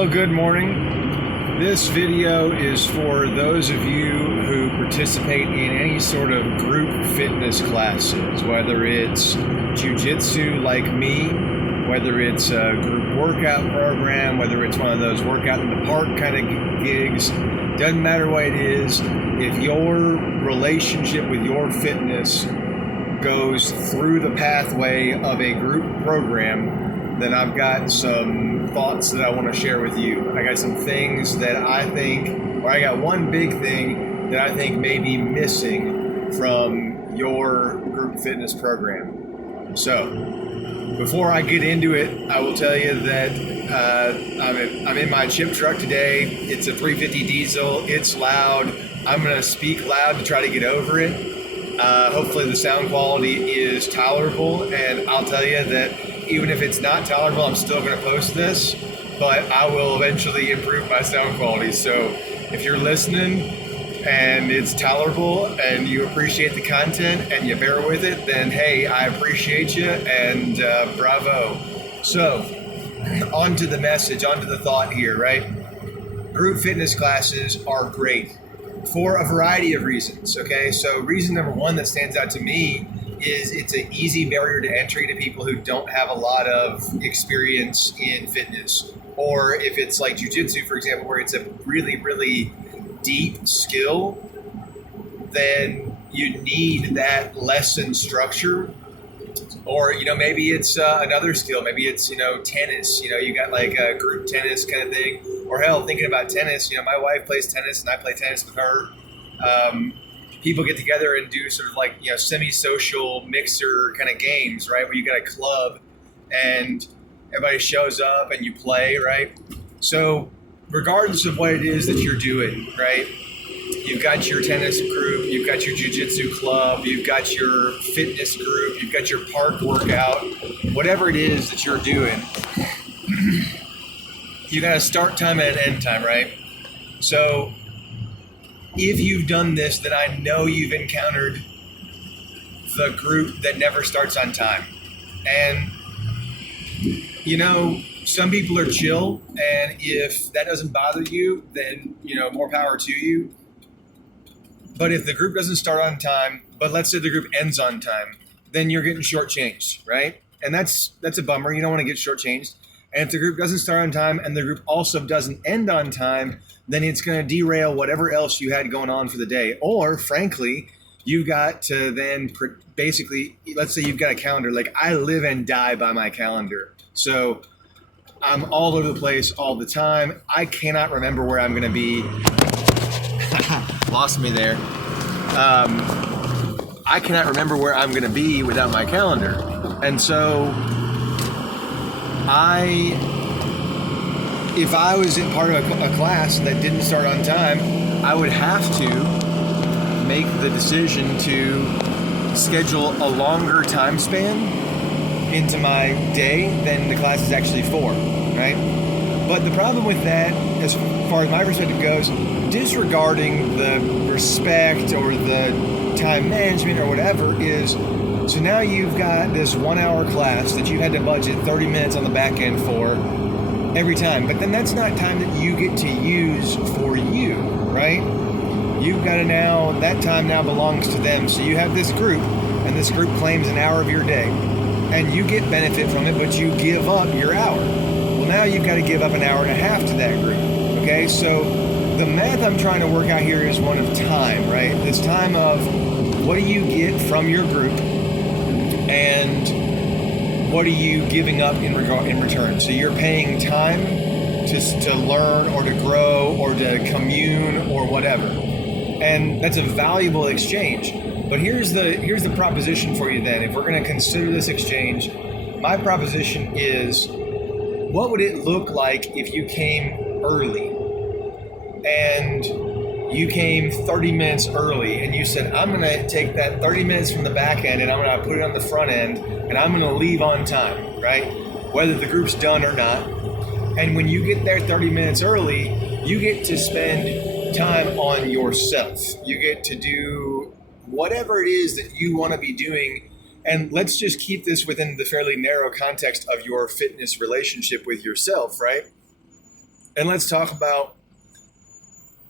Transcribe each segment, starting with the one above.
Well, good morning. This video is for those of you who participate in any sort of group fitness classes, whether it's jiu-jitsu like me, whether it's a group workout program, whether it's one of those workout in the park kind of gigs. Doesn't matter what it is. If your relationship with your fitness goes through the pathway of a group program, then I've got some thoughts that I want to share with you. I got some things that I got one big thing that I think may be missing from your group fitness program. So, before I get into it, I will tell you that I'm in my chip truck today. It's a 350 diesel. It's loud. I'm going to speak loud to try to get over it. Hopefully the sound quality is tolerable, and I'll tell you that even if it's not tolerable, I'm still going to post this, but I will eventually improve my sound quality. So if you're listening and it's tolerable and you appreciate the content and you bear with it, then hey, I appreciate you and bravo. So on to the message, on to the thought here, right? Group fitness classes are great for a variety of reasons, okay? So reason number one that stands out to me is it's an easy barrier to entry to people who don't have a lot of experience in fitness. Or if it's like jiu-jitsu, for example, where it's a really, really deep skill, then you need that lesson structure. Or, maybe it's another skill. Maybe it's, tennis. You got like a group tennis kind of thing. Or hell, thinking about tennis, my wife plays tennis and I play tennis with her. People get together and do sort of like, semi-social mixer kind of games, right? Where you got a club and everybody shows up and you play, right? So regardless of what it is that you're doing, right? You've got your tennis group, you've got your jiu-jitsu club, you've got your fitness group, you've got your park workout, whatever it is that you're doing, you got a start time and an end time, right? So if you've done this, then I know you've encountered the group that never starts on time. And, some people are chill, and if that doesn't bother you, then, more power to you. But if the group doesn't start on time, but let's say the group ends on time, then you're getting shortchanged, right? And that's a bummer. You don't want to get shortchanged. And if the group doesn't start on time and the group also doesn't end on time, then it's going to derail whatever else you had going on for the day. Or frankly, you've got to then basically, let's say you've got a calendar. Like I live and die by my calendar. So I'm all over the place all the time. I cannot remember where I'm going to be. Lost me there. I cannot remember where I'm going to be without my calendar. And so if I was in part of a class that didn't start on time, I would have to make the decision to schedule a longer time span into my day than the class is actually for, right? But the problem with that, as far as my perspective goes, disregarding the respect or the time management or whatever is, so now you've got this 1 hour class that you had to budget 30 minutes on the back end for every time. But then that's not time that you get to use for you, right? You've got to that time now belongs to them. So you have this group, and this group claims an hour of your day. And you get benefit from it, but you give up your hour. Well, now you've got to give up an hour and a half to that group, okay? So the math I'm trying to work out here is one of time, right? This time of what do you get from your group and what are you giving up in return? So you're paying time to learn or to grow or to commune or whatever. And that's a valuable exchange. But here's the proposition for you then. If we're going to consider this exchange, my proposition is, what would it look like if you came early and you came 30 minutes early and you said, I'm going to take that 30 minutes from the back end and I'm going to put it on the front end and I'm going to leave on time, right? Whether the group's done or not. And when you get there 30 minutes early, you get to spend time on yourself. You get to do whatever it is that you want to be doing. And let's just keep this within the fairly narrow context of your fitness relationship with yourself, right? And let's talk about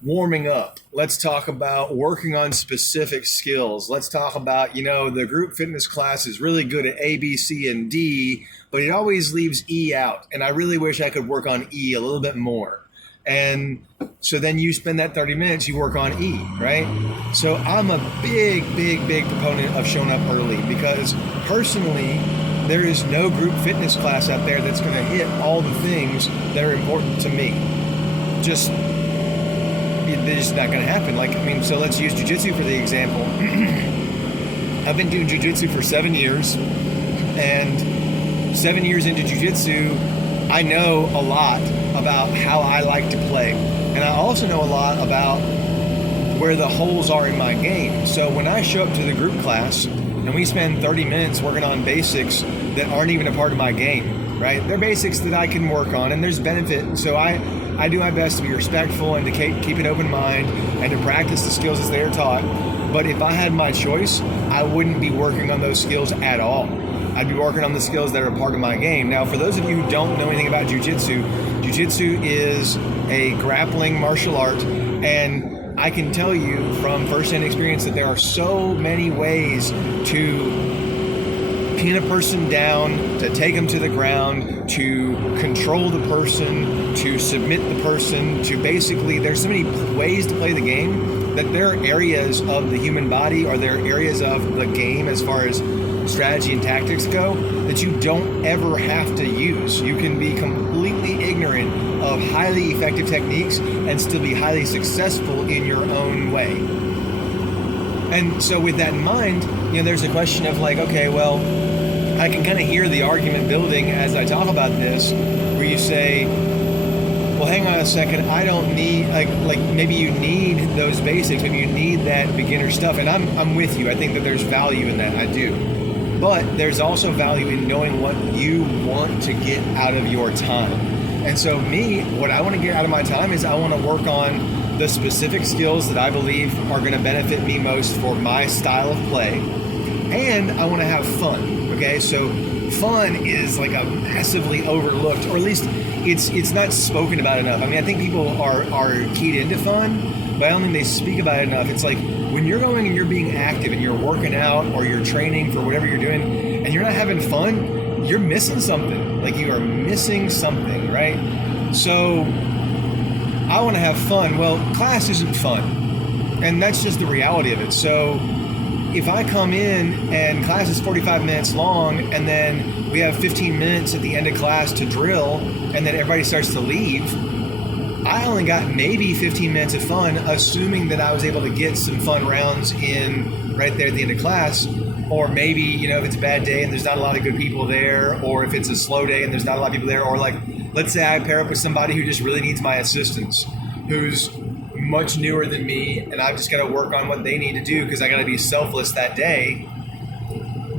warming up. Let's talk about working on specific skills. Let's talk about, the group fitness class is really good at A, B, C, and D, but it always leaves E out. And I really wish I could work on E a little bit more. And so then you spend that 30 minutes, you work on E, right? So I'm a big, big, big proponent of showing up early, because personally, there is no group fitness class out there that's going to hit all the things that are important to me. They're just not going to happen. So let's use jiu-jitsu for the example. I've been doing jiu-jitsu for 7 years, and 7 years into jiu-jitsu, I know a lot about how I like to play. And I also know a lot about where the holes are in my game. So when I show up to the group class and we spend 30 minutes working on basics that aren't even a part of my game, right? They're basics that I can work on, and there's benefit. So I do my best to be respectful and to keep an open mind and to practice the skills as they are taught. But if I had my choice, I wouldn't be working on those skills at all. I'd be working on the skills that are part of my game. Now, for those of you who don't know anything about jiu-jitsu, jiu-jitsu is a grappling martial art, and I can tell you from firsthand experience that there are so many ways to pin a person down, to take them to the ground, to control the person, to submit the person, to basically, there's so many ways to play the game that there are areas of the human body, or there are areas of the game as far as strategy and tactics go, that you don't ever have to use. You can be completely ignorant of highly effective techniques and still be highly successful in your own way. And so with that in mind, there's a question of okay, well, I can kind of hear the argument building as I talk about this, where you say, well, hang on a second, I don't need, maybe you need those basics, maybe you need that beginner stuff, and I'm with you. I think that there's value in that, I do. But there's also value in knowing what you want to get out of your time. And so what I want to get out of my time is I want to work on the specific skills that I believe are going to benefit me most for my style of play, and I want to have fun. Okay, so fun is a massively overlooked, or at least it's not spoken about enough. I think people are keyed into fun, but I don't think they speak about it enough. It's when you're going and you're being active and you're working out or you're training for whatever you're doing and you're not having fun, you're missing something. You are missing something, right? So I want to have fun. Well, class isn't fun, and that's just the reality of it. So if I come in and class is 45 minutes long, and then we have 15 minutes at the end of class to drill, and then everybody starts to leave, I only got maybe 15 minutes of fun, assuming that I was able to get some fun rounds in right there at the end of class. Or maybe, if it's a bad day and there's not a lot of good people there, or if it's a slow day and there's not a lot of people there, or let's say I pair up with somebody who just really needs my assistance, who's much newer than me, and I've just got to work on what they need to do because I got to be selfless that day.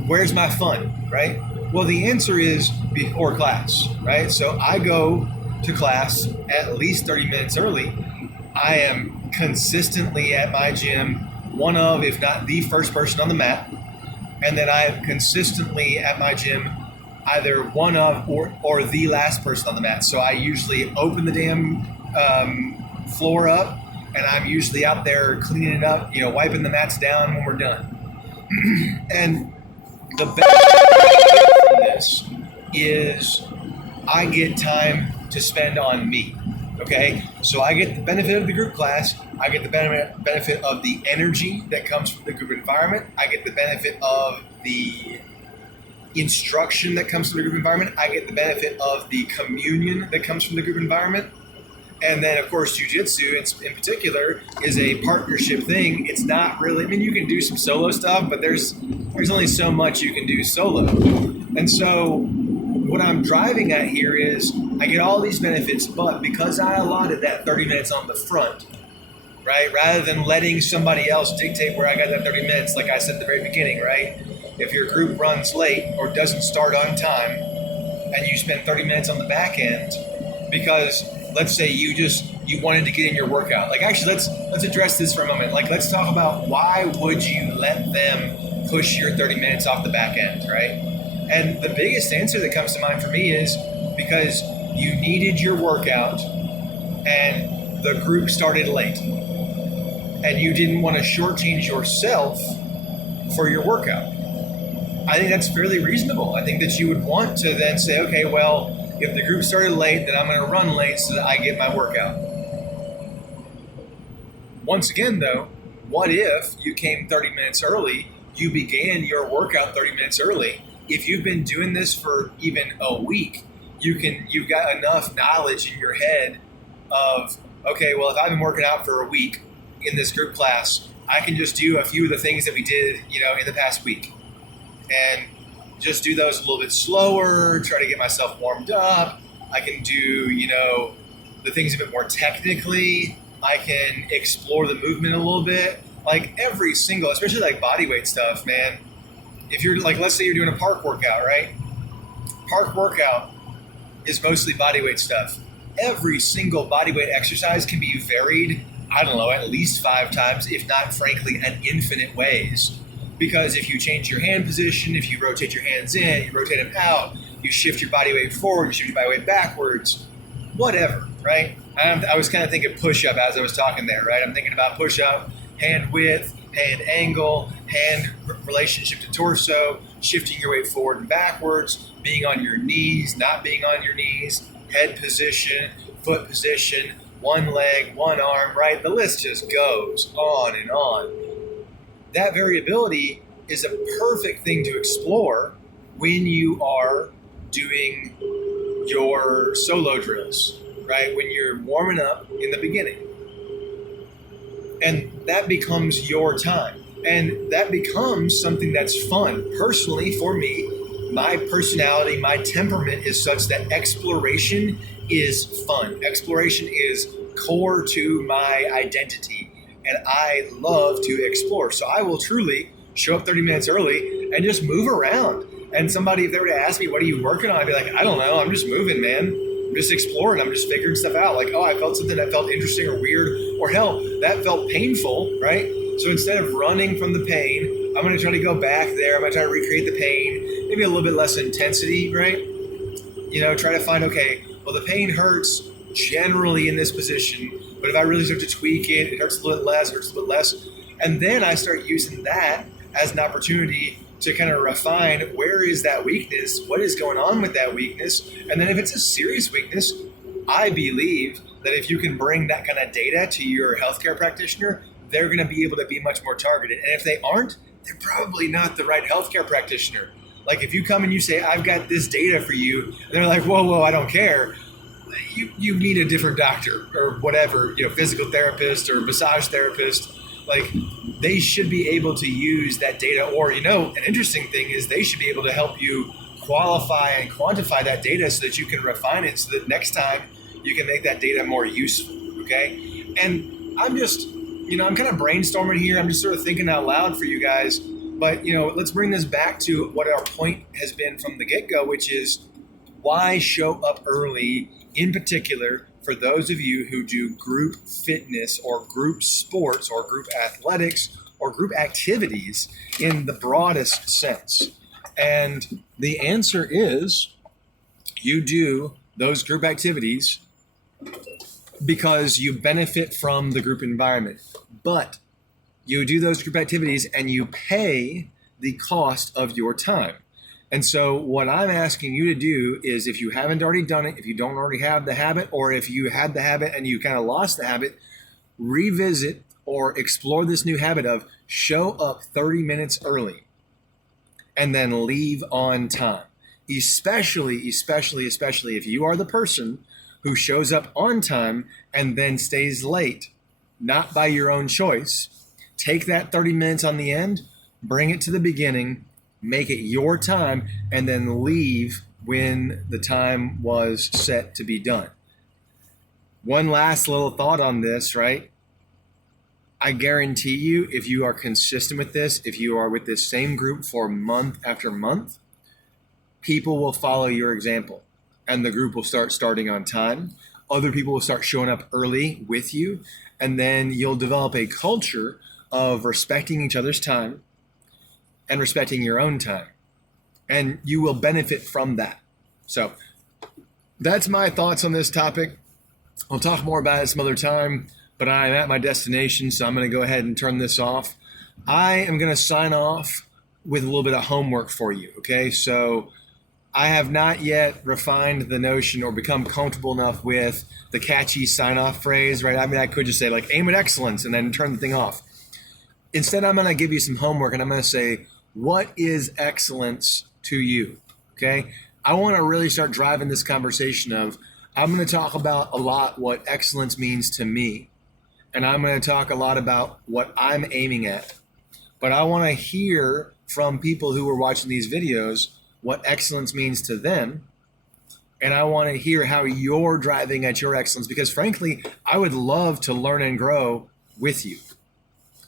Where's my fun, right? Well, the answer is before class, right? So I go to class at least 30 minutes early. I am consistently at my gym one of, if not the first person on the mat. And then I am consistently at my gym either one of or the last person on the mat. So I usually open the damn floor up, and I'm usually out there cleaning it up, wiping the mats down when we're done. And the benefit from this is I get time to spend on me. Okay, so I get the benefit of the group class. I get the benefit of the energy that comes from the group environment. I get the benefit of the instruction that comes from the group environment. I get the benefit of the communion that comes from the group environment. And then, of course, jiu-jitsu in particular is a partnership thing. It's not really, you can do some solo stuff, but there's only so much you can do solo. And so what I'm driving at here is I get all these benefits, but because I allotted that 30 minutes on the front, right, rather than letting somebody else dictate where I got that 30 minutes, like I said at the very beginning, right? If your group runs late or doesn't start on time and you spend 30 minutes on the back end because let's say you wanted to get in your workout. Actually, let's address this for a moment. Let's talk about why would you let them push your 30 minutes off the back end, right? And the biggest answer that comes to mind for me is because you needed your workout, and the group started late, and you didn't want to shortchange yourself for your workout. I think that's fairly reasonable. I think that you would want to then say, okay, well, if the group started late, then I'm going to run late so that I get my workout. Once again, though, what if you came 30 minutes early, you began your workout 30 minutes early? If you've been doing this for even a week, you've got enough knowledge in your head of, okay, well, if I've been working out for a week in this group class, I can just do a few of the things that we did, in the past week, and just do those a little bit slower, try to get myself warmed up. I can do, the things a bit more technically. I can explore the movement a little bit. Like every single, especially like body weight stuff, man. If you're like, let's say you're doing a park workout, right? Park workout is mostly body weight stuff. Every single body weight exercise can be varied, I don't know, at least 5 times, if not, frankly, an infinite ways. Because if you change your hand position, if you rotate your hands in, you rotate them out, you shift your body weight forward, you shift your body weight backwards, whatever, right? I was kind of thinking push-up as I was talking there, right? I'm thinking about push-up, hand width, hand angle, hand relationship to torso, shifting your weight forward and backwards, being on your knees, not being on your knees, head position, foot position, one leg, one arm, right? The list just goes on and on. That variability is a perfect thing to explore when you are doing your solo drills, right? When you're warming up in the beginning. And that becomes your time. And that becomes something that's fun. Personally, for me, my personality, my temperament is such that exploration is fun. Exploration is core to my identity. And I love to explore. So I will truly show up 30 minutes early and just move around. And somebody, if they were to ask me, what are you working on? I'd be like, I don't know. I'm just moving, man. I'm just exploring. I'm just figuring stuff out. Like, oh, I felt something that felt interesting or weird, or hell, that felt painful, right? So instead of running from the pain, I'm going to try to go back there. I'm going to try to recreate the pain, maybe a little bit less intensity, right? Try to find, okay, well, the pain hurts generally in this position, but if I really start to tweak it, it hurts a little bit less. And then I start using that as an opportunity to kind of refine, where is that weakness? What is going on with that weakness? And then if it's a serious weakness, I believe that if you can bring that kind of data to your healthcare practitioner, they're going to be able to be much more targeted. And if they aren't, they're probably not the right healthcare practitioner. Like if you come and you say, I've got this data for you, and they're like, whoa, I don't care. You need a different doctor or whatever, physical therapist or massage therapist. Like they should be able to use that data, or, an interesting thing is they should be able to help you qualify and quantify that data so that you can refine it so that next time you can make that data more useful. Okay. And I'm just, I'm kind of brainstorming here. I'm just sort of thinking out loud for you guys, but, let's bring this back to what our point has been from the get-go, which is why show up early, in particular for those of you who do group fitness or group sports or group athletics or group activities in the broadest sense. And the answer is you do those group activities because you benefit from the group environment. But you do those group activities and you pay the cost of your time. And so what I'm asking you to do is, if you haven't already done it, if you don't already have the habit, or if you had the habit and you kind of lost the habit, revisit or explore this new habit of show up 30 minutes early and then leave on time. Especially if you are the person who shows up on time and then stays late, not by your own choice. Take that 30 minutes on the end, bring it to the beginning, make it your time, and then leave when the time was set to be done. One last little thought on this, right? I guarantee you, if you are consistent with this, if you are with this same group for month after month, people will follow your example and the group will start starting on time. Other people will start showing up early with you, and then you'll develop a culture of respecting each other's time and respecting your own time. And you will benefit from that. So that's my thoughts on this topic. I'll talk more about it some other time, but I'm at my destination, so I'm going to go ahead and turn this off. I am going to sign off with a little bit of homework for you, okay? So I have not yet refined the notion or become comfortable enough with the catchy sign-off phrase, right? I mean, I could just say like, aim at excellence and then turn the thing off. Instead, I'm going to give you some homework and I'm going to say, what is excellence to you, okay? I want to really start driving this conversation of, I'm going to talk about a lot what excellence means to me. And I'm going to talk a lot about what I'm aiming at. But I want to hear from people who are watching these videos what excellence means to them. And I want to hear how you're driving at your excellence, because frankly, I would love to learn and grow with you.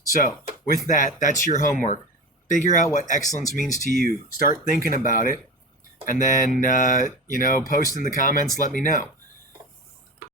So with that, that's your homework. Figure out what excellence means to you. Start thinking about it. And then, post in the comments, let me know.